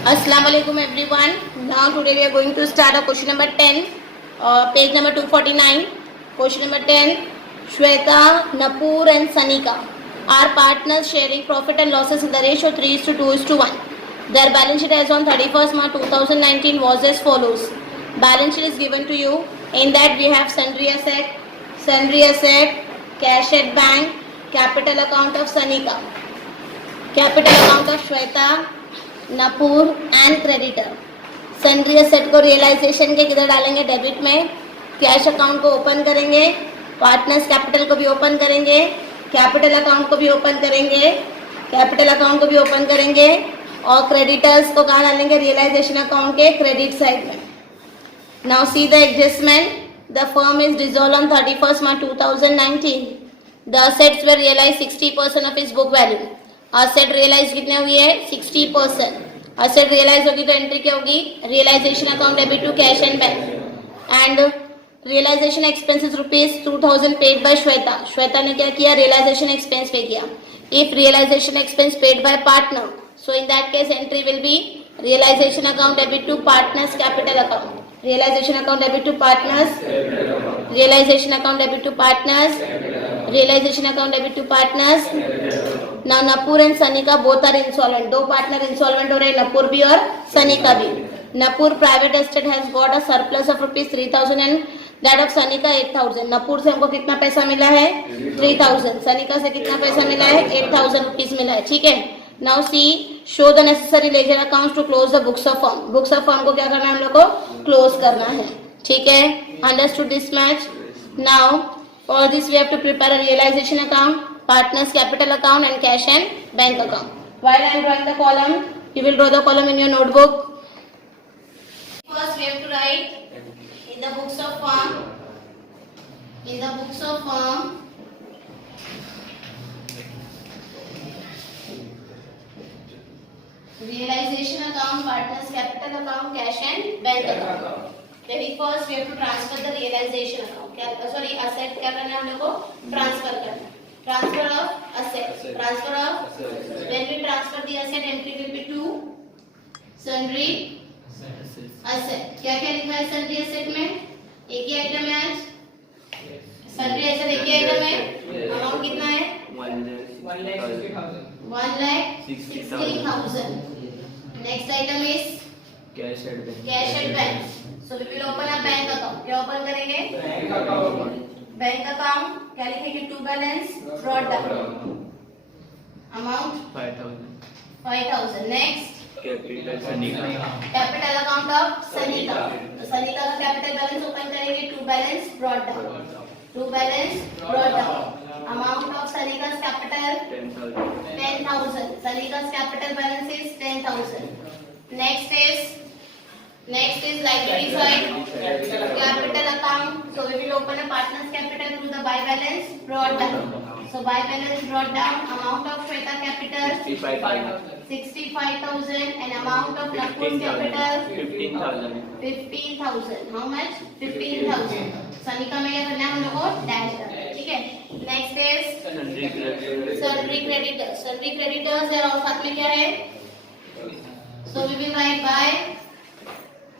Assalamu alaikum everyone. Now today we are going to start a question number 10, page number 249. Question number 10. Shweta, Napur and Sanika are partners sharing profit and losses in the ratio 3:2:1. Their balance sheet as on 31st March 2019 was as follows. Balance sheet is given to you. In that we have sundry asset, cash at bank, capital account of Sanika, capital account of Shweta, Nupur and creditor. Sundry asset को realisation के किधर डालेंगे? Debit में. Cash account को open करेंगे, partners capital को भी open करेंगे, कैपिटल अकाउंट को भी ओपन करेंगे, कैपिटल अकाउंट को भी ओपन करेंगे और क्रेडिटर्स को कहाँ डालेंगे? रियलाइजेशन अकाउंट के क्रेडिट साइड में. Now see the adjustment. The firm is dissolve on 31st March 2019. The assets were realise 60% of its book value. Asset realise कितने हुई है? 60%. असेट रियलाइज होगी तो एंट्री क्या होगी? Realisation account debit to cash and bank. And realisation expenses ₹2000 paid by Shweta. Shweta ने क्या किया? रियलाइजेशन एक्सपेंस पे किया. If realisation expense paid by partner, so in that case entry will be realisation account debit to partners capital account. Realisation account debit to partners, realisation account debit to partners, realisation account debit to partners. Now Napur and Sanika both are insolvent. दो partner insolvent हो रहे हैं, नपूर भी और सनिका भी. Nupur private estate has got a surplus of ₹3000 and that of Sanika 8000. Nupur से हमको कितना पैसा मिला है? 3000. सनिका से कितना पैसा मिला है? 8000 रुपीज मिला है. ठीक है. Now see, show the necessary ledger accounts to close the books of firm. Books of firm को क्या करना है? हम लोग को क्लोज करना है. ठीक है. Understood this match. Now for this we have to prepare a realisation account, partners capital account and cash and bank account. While I am drawing the column, you will draw the column in your notebook. First we have to write in the books of firm, realization account, partners capital account, cash and bank account. Very first we have to transfer the realization account. asset क्या करना है? हम लोग को transfer करना है. Transfer of asset. Transfer of when we transfer the asset, entry will be to sundry asset. क्या क्या लिखा है sundry asset में? एक ही आइटम है आज. sundry asset एक ही आइटम है. अमाउंट कितना है? 1,60,000. Next item is cash at bank. So we will open a bank account. क्या ओपन करेंगे? Bank account. क्या लिखेंगे? To balance brought down. Amount 5000. Next capital account of Sanika. तो सनिका का कैपिटल बैलेंस ओपन करेंगे. To balance brought down. Amount of Sanika capital 10,000. Sanika capital balance is 10,000. Next is liability side, capital account. So we will open a partner's capital through the buy balance brought down. So buy balance brought down. Amount of Shweta capital 65,000 and amount of Napur's capital 15,000. How much? 15,000. Sanika में क्या करना है? हम लोग को dash करना है. ठीक है. Next is sundry creditors. Sundry creditors है और साथ में क्या है? So we will write by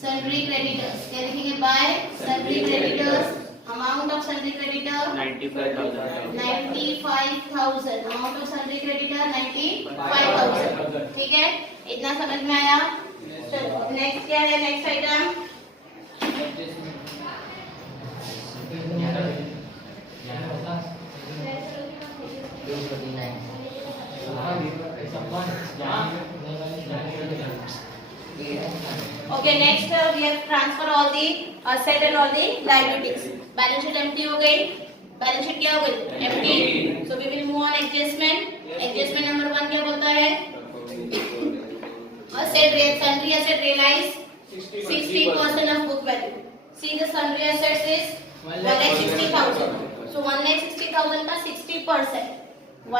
sundry creditors. क्या लिखेंगे? by sundry creditors. amount of sundry creditor 95,000. amount of sundry creditor 95,000. ठीक है. इतना समझ में आया? चलो नेक्स्ट क्या है? Next item Okay, next we have transfer all the asset and all the liabilities. Balance sheet empty हो गई. Balance sheet क्या हो गई? Empty. So we will move on adjustment. Adjustment number 1 क्या बोलता है? Sundry asset realize 60% of book value. See the sundry assets is 1,60,000. So 1,60,000 का 60%.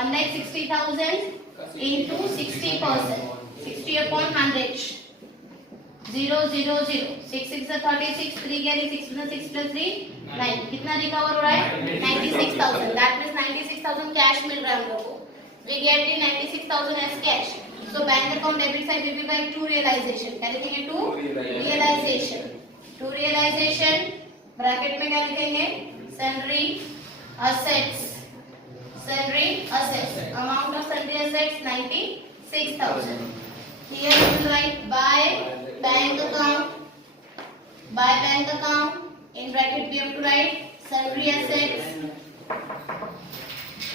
1,60,000 into 60%. 60 upon 100. 0 0 0. 6 6 36. 3 carry 6 6 plus 3 9. कितना रिकवर हो रहा है? 96,000. That means 96,000 कैश मिल रहा है हम लोग को. We get the 96,000 as cash. So bank account debit side we will write to realization. क्या लिखेंगे? to realization. To realization bracket में क्या लिखेंगे? sundry assets. Sundry assets. Amount of sundry assets 96,000. Here we will write by bank account. By bank account. In bracket we have to write sundry assets.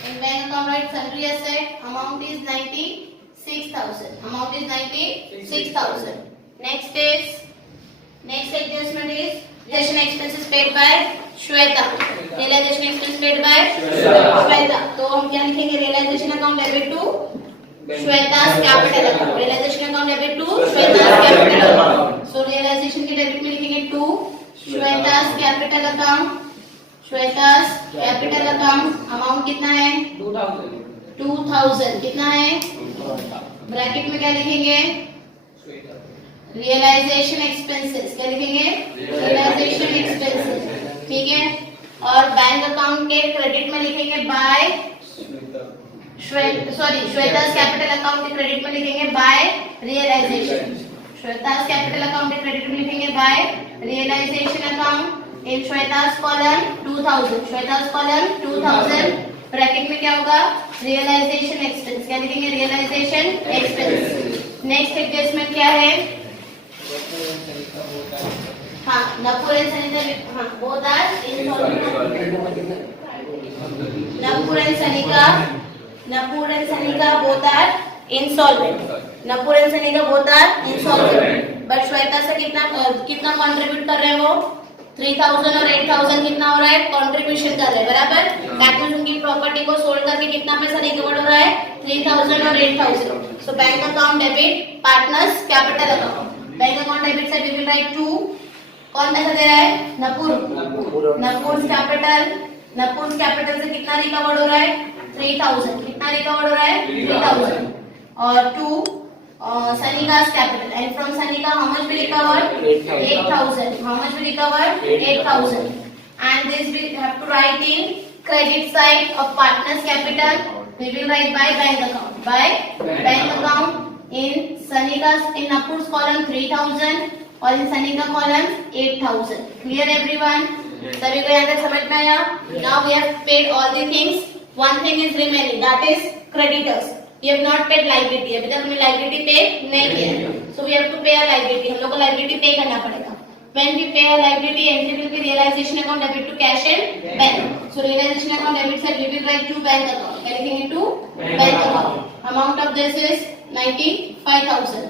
In bank account write sundry asset. Amount is 96,000. Amount is 96,000. Next adjustment is realization expenses paid by Shweta. Realization expense paid by Shweta. तो हम क्या लिखेंगे? realization account debit to Shweta's capital account. Realization account debit to Shweta's capital account. So realization के debit में लिखेंगे to Shweta's capital account. Shweta's capital account. Amount कितना है? 2000. कितना है? ब्रैकेट में क्या लिखेंगे? Realisation expenses. क्या लिखेंगे? Realisation expenses. ठीक है. और बैंक अकाउंट के क्रेडिट में लिखेंगे बाय श्वेता's कैपिटल अकाउंट के क्रेडिट में लिखेंगे by realisation. Shweta's capital account के क्रेडिट में लिखेंगे by realisation account. In Shweta's column 2000. Shweta's column 2000. Bracket में क्या होगा? Realisation expense. क्या लिखेंगे? Realisation expense. नेक्स्ट एडजस्टमेंट क्या है? हाँ, नपुर एंड सनिका. हाँ, both are insolvent. Nupur and Sanika both are insolvent. Nupur and Sanika both are insolvent. But Shweta से कितना कंट्रीब्यूट कर रहे हैं वो? 3000 और 8000 कितना हो रहा है? कंट्रीब्यूशन कर रहे हैं. बराबर. दैट मींस उनकी प्रॉपर्टी को सोल्ड करके कितना पैसा रिकवर हो रहा है? 3000 और 8000. So bank account debit partners capital account. Bank account debit से वी विल राइट टू. कौन पैसा दे रहा है? नपुर कैपिटल से कितना रिकवर हो रहा है? 3000. कितना रिकवर हो रहा है? 3000. और to Sanika's capital. And from Sanika how much we recovered? 8,000. How much we recovered? 8,000. And this we have to write in credit side of partners capital. We will write by bank account. By bank account. In Sanika's, in Napur's column 3,000 और in Sanika column 8,000. Clear everyone? सभी को यहाँ तक समझ में आया? Now we have paid all the things. One thing is remaining. That is creditors. We have not paid liability. अभी तक हमने liability pay नहीं किया. So we have to pay a liability. हम लोग को liability pay करना पड़ेगा. When we pay a liability, entry will be realization account debit to cash and bank. So realization account debit side we will write to bank account. क्या लिखेंगे? to bank account. Amount of this is 95,000.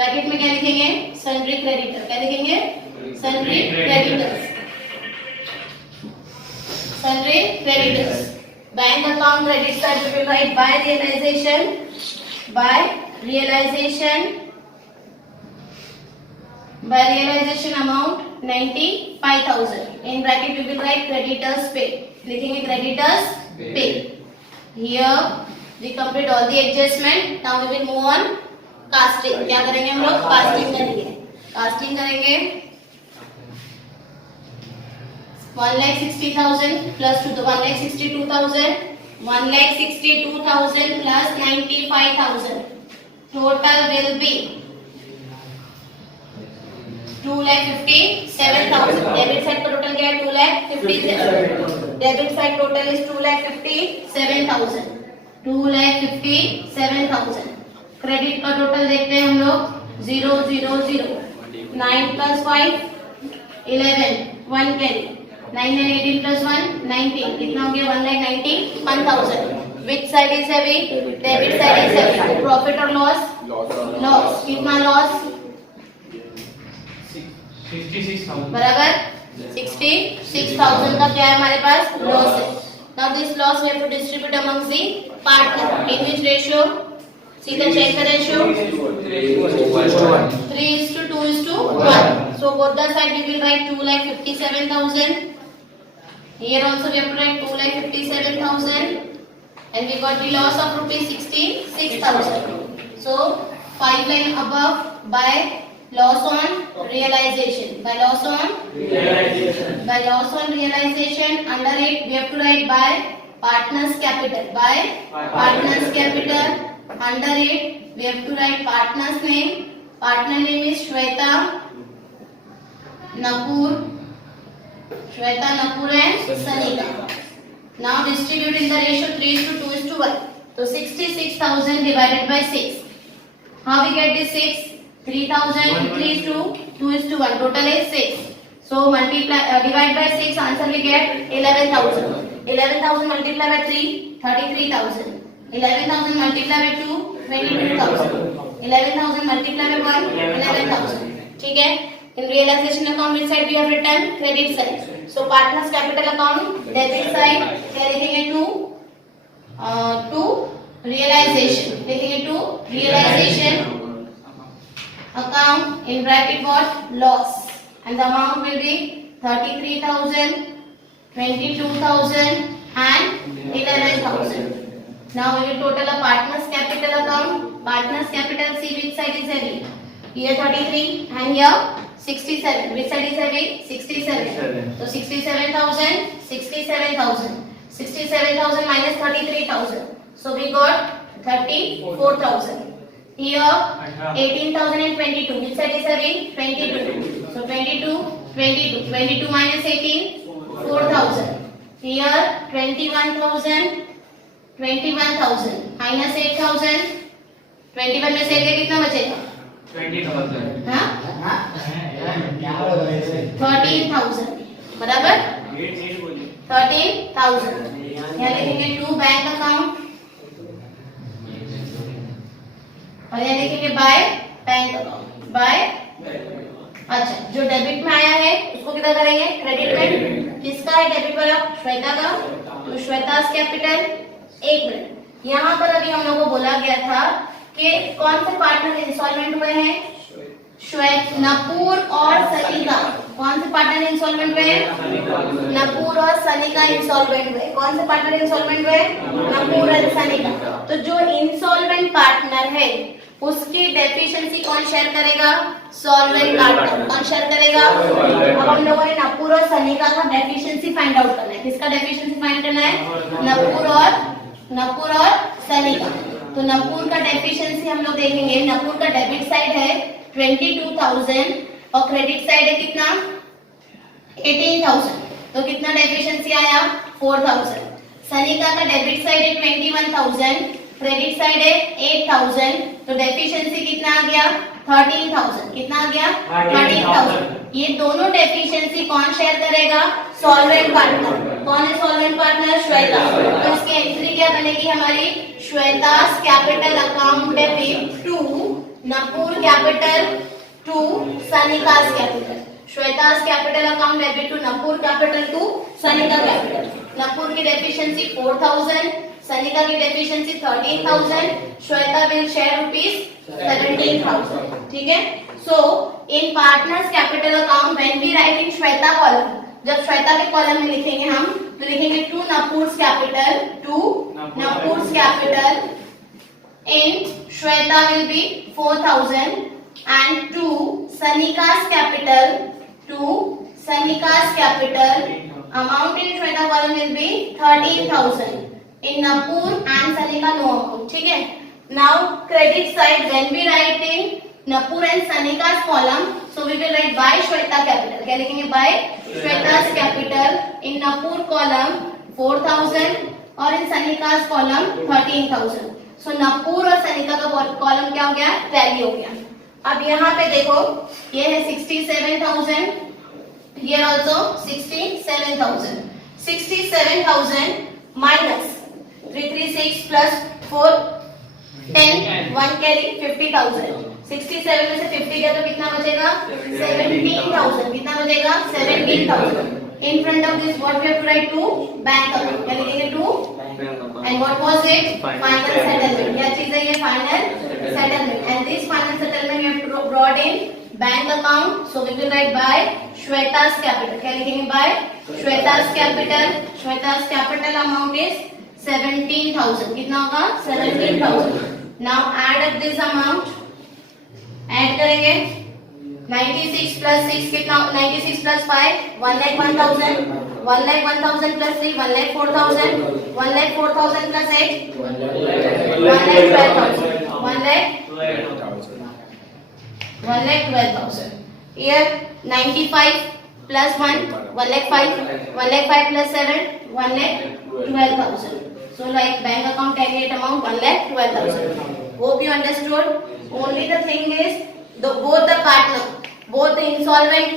Bracket में क्या लिखेंगे? sundry creditor. क्या लिखेंगे? sundry creditors. Sundry creditors. Bank account credit side we will write by realization amount 95,000. In bracket we will write creditors pay. लिखेंगे creditors pay. Here we complete all the adjustment. Now we will move on casting. क्या करेंगे हम लोग? casting करेंगे. 1,60,000 plus 1,62,000. 1,62,000 plus 95,000. Total will be 2,57,000. Debit side का total क्या है? 2,57,000. Debit side total is 2,57,000. 2,57,000. Credit का total देखते हैं हम लोग. 0, 0, 0. 9 plus 5 11. 1 carry. 9 and 18 plus 1 19. कितना हो गया? 1,91,000. Which side is heavy? Debit side is heavy. Profit or loss? Loss. कितना loss? 66,000. बराबर. 66,000 का क्या है हमारे पास? Loss है. Now this loss we have to distribute among the partner. In which ratio? See the check the ratio. 3:2:1. So both the side we will write 2,57,000. Here also we have to write 2,57,000. And we got the loss of rupees 66,000. So 5 line above by loss on realization. By loss on realization. Under it we have to write by partners capital. By partners capital. Under it we have to write partner's name. Partner name is Shweta, Napur and Sanika. Now distribute in the ratio 3:2:1. So 66,000 divided by 6. How we get this 6? 3,000 3:2:1. Total is 6. So multiply divide by 6. Answer we get 11,000. 11,000 multiplied by 3, 33,000. 11,000 multiplied by 2, 22,000. 11,000 multiplied by 1, 11,000. ठीक है? In realization account which side we have written? Credit side. So partners capital account debit side क्या लिखेंगे? to realization. लिखेंगे to realization account in bracket what? Loss. And the amount will be 33,000, 22,000 and 11,000. Now we will total a partners capital account. Partners capital, see which side is heavy. Here 33 and here 67. Which side is heavy? 67. So 67,000, 67,000. 67,000 minus 33,000. So we got 34,000. Here 18,000 and 22. Which side is heavy? 22. So 22, 22. 22 minus 18, 4,000. Here 21,000, 21,000 minus 8,000. 21 में से एक कितना बचेगा? 20,000. हाँ? 13,000. बराबर? 13,000. यहाँ लिखेंगे to bank account और यहाँ लिखेंगे बाय बैंक अकाउंट. बाय. अच्छा, जो डेबिट में आया है उसको कितना करेंगे? क्रेडिट में. किसका है डेबिट वाला? श्वेता का. तो श्वेता's कैपिटल. एक मिनट, यहाँ पर अभी हम लोगों को बोला गया था कि कौन से पार्टनर इंस्टॉलमेंट हुए हैं? नपूर और सनिका. कौन से पार्टनर इंस्टॉलमेंट हुए हैं? नपूर और सनिका इंस्टॉलमेंट हुए. कौन से पार्टनर इंस्टॉलमेंट हुए? नपूर और सनिका. तो जो इंस्टॉलमेंट पार्टनर है उसकी डेफिशिएंसी कौन शेयर करेगा? Solvent partner. कौन शेयर करेगा? अब हम लोगों ने नपूर और सनिका का डेफिशिएंसी फाइंड आउट करना है. किसका डेफिशिएंसी फाइंड करना है? नपूर और सनिका. तो नपूर का डेफिशिएंसी हम लोग देखेंगे. नपूर का डेबिट साइड है 22,000 और क्रेडिट साइड है कितना? 18,000. तो कितना डेफिशिएंसी आया? 4,000. सनिका का डेबिट साइड है 21,000, क्रेडिट साइड है 8,000. तो डेफिशिएंसी कितना आ गया? 13,000. कितना आ गया? 13,000. ये दोनों डेफिशिएंसी कौन शेयर करेगा? Solvent partner. कौन है सॉल्वेंट पार्टनर? श्वेता. तो इसकी एंट्री क्या बनेगी हमारी? Shweta's capital account debit to Nupur capital to Sanika's capital. Shweta's capital account debit to Nupur capital to Sanika capital. Nupur की डेफिशिएंसी 4,000, सनिका की deficiency 13,000. Shweta will share rupees 17,000. ठीक है. So in partners capital account when we write in Shweta column, जब श्वेता के कॉलम में लिखेंगे हम तो लिखेंगे to Nupur's capital. To Nupur's capital in Shweta will be 4,000 and to Sanika's capital amount in Shweta column will be 13,000. In Napur and Sanika no amount. ठीक है. Now credit side when we write in Napur and Sanika's column, so we will write by Shweta capital. क्या लिखेंगे? by Shweta's capital. In Napur column 4,000 और in Sanika's column 13,000. सो नपूर और सनिका का column क्या हो गया? टैली हो गया. अब यहाँ पे देखो ये है 67,000, here also 67,000. 67,000 minus 336 plus 4 10 1 carry 50,000. 67 में से 50 गया तो कितना बचेगा? 17,000. कितना बचेगा? 17,000. In front of this what we have to write? to bank account. क्या लिखेंगे? to and what was it? Final settlement. क्या चीज है ये? final settlement. And this final settlement we have brought in bank account. So we will write by Shweta's capital. क्या लिखेंगे? by Shweta's capital. Shweta's capital amount is 17,000. कितना होगा? 17,000. Now add up this amount. Add करेंगे 96 plus 6 कितना? 96 plus 5 1,01,000. 1,01,000 plus 3 1,04,000. 1,04,000 plus 8 1,12,000. 1,12,000 1,12,000. Here 95 plus 1, 1,05,000. 1,05,000 plus 7, 1,12,000. So like bank account aggregate amount 1,12,000. Hope you understood. Only the thing is both the insolvent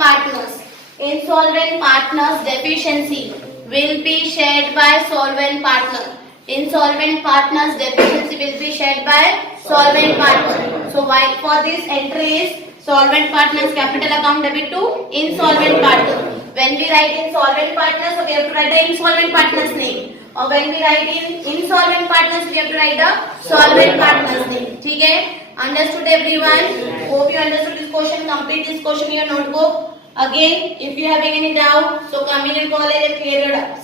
partners deficiency will be shared by solvent partner. Insolvent partners deficiency will be shared by solvent partner. So while for this entry is solvent partners capital account debit to insolvent partner. When we write insolvent partners, so we have to write the insolvent partner's name. Or when we write in insolvent partners, we have to write the solvent partner's name. ठीक है? Understood everyone? Hope you understood this question. Complete this question in your notebook. Again, if you having any doubt, so come in and college and clear your doubts.